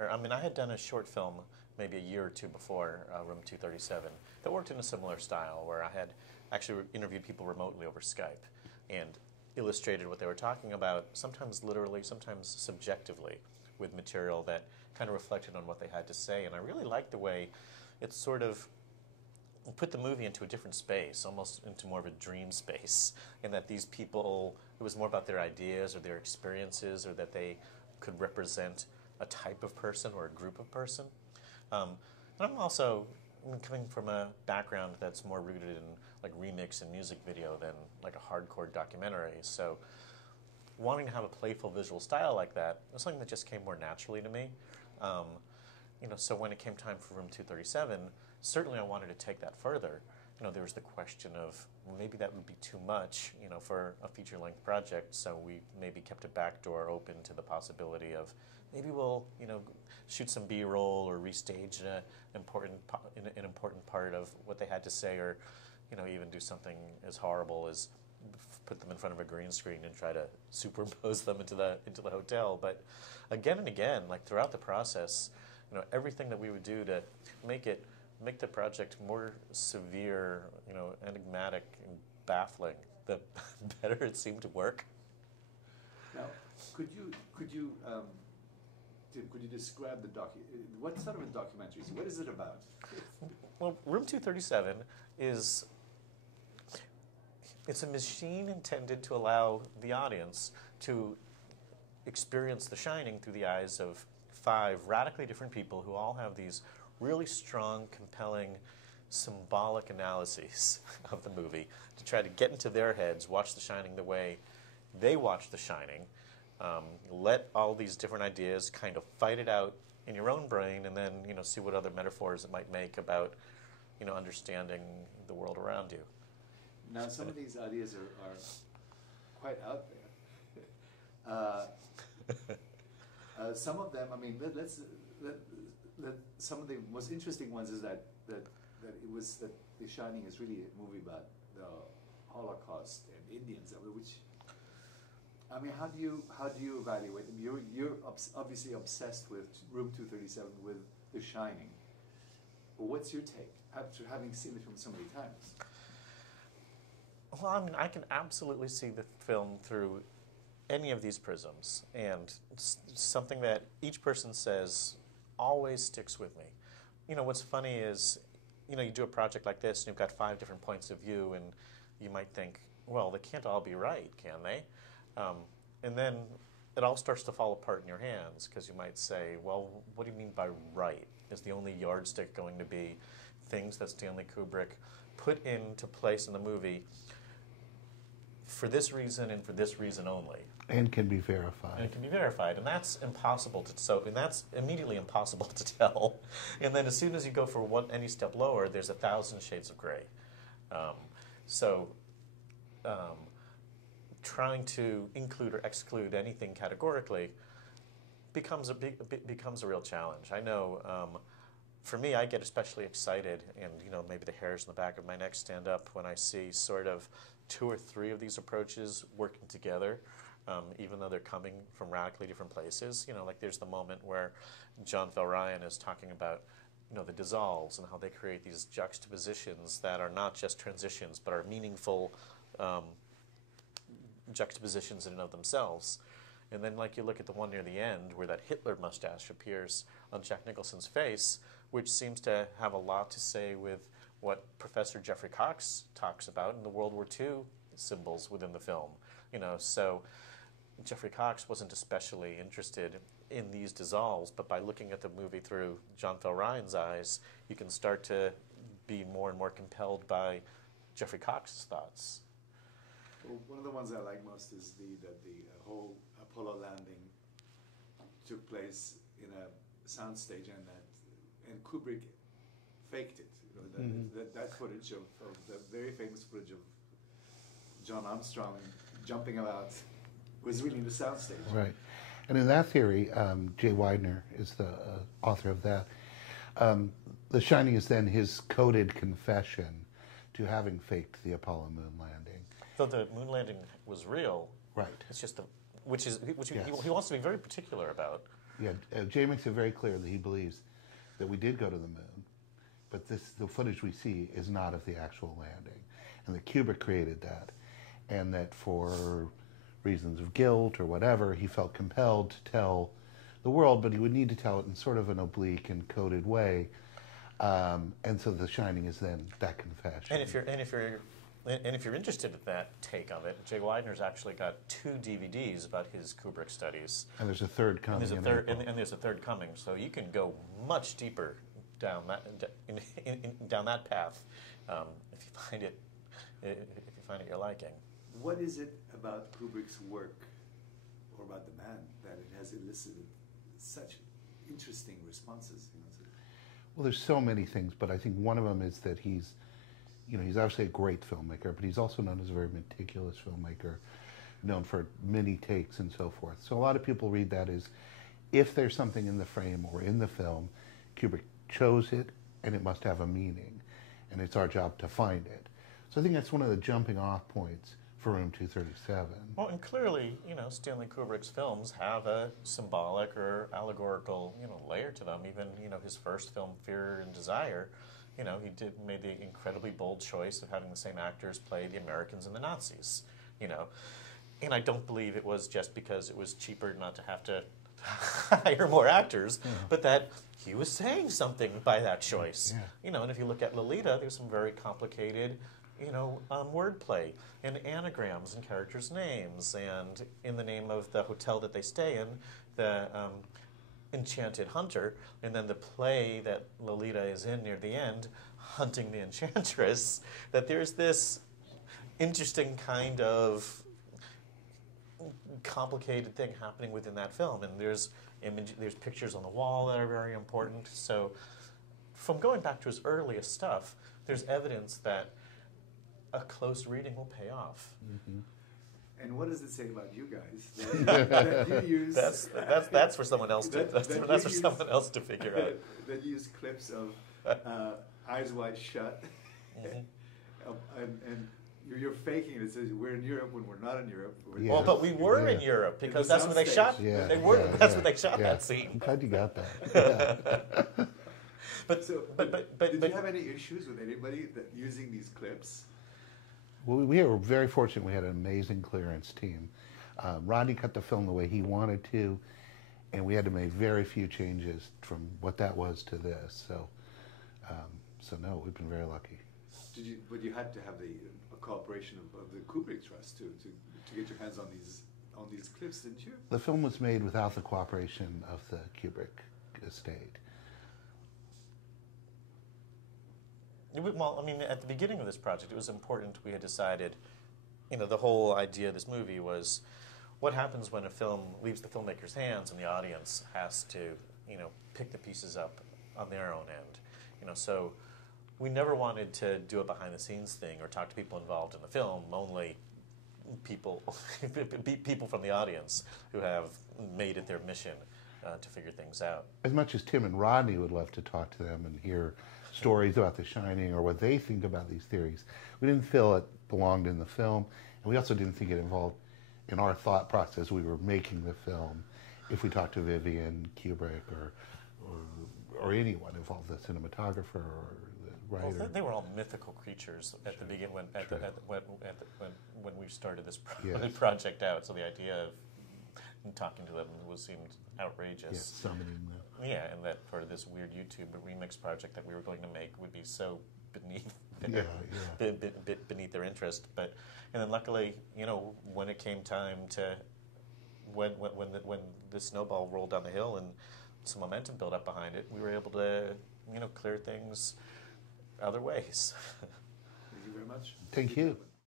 I mean, I had done a short film maybe a year or two before Room 237 that worked in a similar style where I had actually interviewed people remotely over Skype and illustrated what they were talking about, sometimes literally, sometimes subjectively, with material that kind of reflected on what they had to say. And I really liked the way it sort of put the movie into a different space, almost into more of a dream space, in that these people, it was more about their ideas or their experiences, or that they could represent a type of person or a group of person. Um, and I'm also coming from a background that's more rooted in like remix and music video than like a hardcore documentary. So wanting to have a playful visual style like that was something that just came more naturally to me. Um, so when it came time for Room 237, certainly I wanted to take that further. There was the question of well, maybe that would be too much, for a feature-length project. So we maybe kept a back door open to the possibility of maybe we'll, shoot some B-roll or restage an important part of what they had to say, or, even do something as horrible as put them in front of a green screen and try to superimpose them into the hotel. But again and again, like throughout the process, everything that we would do to make the project more severe, enigmatic and baffling, the better it seemed to work. Now, could you Tim, could you describe what sort of a documentary is it? What is it about? Well, Room 237 it's a machine intended to allow the audience to experience The Shining through the eyes of 5 radically different people who all have these really strong, compelling, symbolic analyses of the movie to try to get into their heads, watch The Shining the way they watch The Shining, let all these different ideas kind of fight it out in your own brain, and then see what other metaphors it might make about understanding the world around you. Now, some of these ideas are quite out there. Some of them, I mean, some of the most interesting ones is that The Shining is really a movie about the Holocaust and Indians, which, I mean, how do you evaluate them? You're obviously obsessed with Room 237, with The Shining. What's your take after having seen the film so many times? Well, I mean, I can absolutely see the film through any of these prisms, and something that each person says always sticks with me. What's funny is, you do a project like this, and you've got 5 different points of view, and you might think, well, they can't all be right, can they? And then it all starts to fall apart in your hands, because you might say, well, what do you mean by right? Is the only yardstick going to be things that Stanley Kubrick put into place in the movie for this reason and for this reason only? And can be verified. And it can be verified, and that's impossible and that's immediately impossible to tell. And then as soon as you go for any step lower, there's 1,000 shades of gray. Trying to include or exclude anything categorically becomes a real challenge. I know, for me, I get especially excited, and maybe the hairs in the back of my neck stand up when I see sort of 2 or 3 of these approaches working together, even though they're coming from radically different places. Like there's the moment where John Fell Ryan is talking about the dissolves and how they create these juxtapositions that are not just transitions but are meaningful juxtapositions in and of themselves. And then like you look at the one near the end where that Hitler mustache appears on Jack Nicholson's face, which seems to have a lot to say with what Professor Jeffrey Cox talks about in the World War II symbols within the film. So Jeffrey Cox wasn't especially interested in these dissolves, but by looking at the movie through John Fell Ryan's eyes, you can start to be more and more compelled by Jeffrey Cox's thoughts. Well, one of the ones I like most is that the whole Apollo landing took place in a soundstage, and Kubrick faked it. That footage of the very famous footage of John Armstrong jumping about was really in the soundstage. Right. And in that theory, Jay Weidner is the author of that. The Shining is then his coded confession to having faked the Apollo moon landing. Though the moon landing was real, right? It's just he wants to be very particular about. Yeah, Jay makes it very clear that he believes that we did go to the moon, but the footage we see is not of the actual landing, and that Kubrick created that, and that for reasons of guilt or whatever, he felt compelled to tell the world, but he would need to tell it in sort of an oblique and coded way, and so The Shining is then that confession. And if you're interested in that take of it, Jay Weidner's actually got 2 DVDs about his Kubrick studies. And there's a third coming. And there's a third coming, so you can go much deeper down down that path if you find it your liking. What is it about Kubrick's work, or about the man, that it has elicited such interesting responses? Well, there's so many things, but I think one of them is that he's obviously a great filmmaker, but he's also known as a very meticulous filmmaker, known for many takes and so forth. So a lot of people read that as if there's something in the frame or in the film, Kubrick chose it and it must have a meaning, and it's our job to find it. So I think that's one of the jumping off points for Room 237. Well, and clearly, Stanley Kubrick's films have a symbolic or allegorical, layer to them. Even, his first film, Fear and Desire, he made the incredibly bold choice of having the same actors play the Americans and the Nazis, And I don't believe it was just because it was cheaper not to have to hire more actors, but that he was saying something by that choice. Yeah. And if you look at Lolita, there's some very complicated wordplay and anagrams and characters' names, and in the name of the hotel that they stay in, the Enchanted Hunter, and then the play that Lolita is in near the end, Hunting the Enchantress, that there's this interesting kind of complicated thing happening within that film, and there's pictures on the wall that are very important. So from going back to his earliest stuff, there's evidence that a close reading will pay off. Mm-hmm. And what does it say about you guys? That you use, that's for someone else to someone else to figure out. That you use clips of Eyes Wide Shut, and you're faking it. It says we're in Europe when we're not in Europe. Yeah. Well, but we were in Europe because that's when they shot. That's when they shot that scene. I'm glad you got that. Yeah. But did you have any issues with anybody using these clips? Well, we were very fortunate. We had an amazing clearance team. Rodney cut the film the way he wanted to, and we had to make very few changes from what that was to this. So no, we've been very lucky. But you had to have the cooperation of the Kubrick Trust to get your hands on these clips, didn't you? The film was made without the cooperation of the Kubrick estate. Well, I mean, at the beginning of this project, it was important. We had decided, the whole idea of this movie was what happens when a film leaves the filmmaker's hands and the audience has to, pick the pieces up on their own end. So we never wanted to do a behind-the-scenes thing or talk to people involved in the film, only people from the audience who have made it their mission to figure things out. As much as Tim and Rodney would love to talk to them and hear stories about The Shining or what they think about these theories, we didn't feel it belonged in the film, and we also didn't think it involved in our thought process. We were making the film. If we talked to Vivian, Kubrick, or anyone involved, the cinematographer or the writer. Well, they were all mythical creatures at the beginning when we started this project out. So the idea of talking to them seemed outrageous. Yes, summoning them. Yeah, and that for this weird YouTube remix project that we were going to make would be so beneath beneath their interest. And then luckily, when it came time to when the snowball rolled down the hill and some momentum built up behind it, we were able to clear things other ways. Thank you very much. Thank you.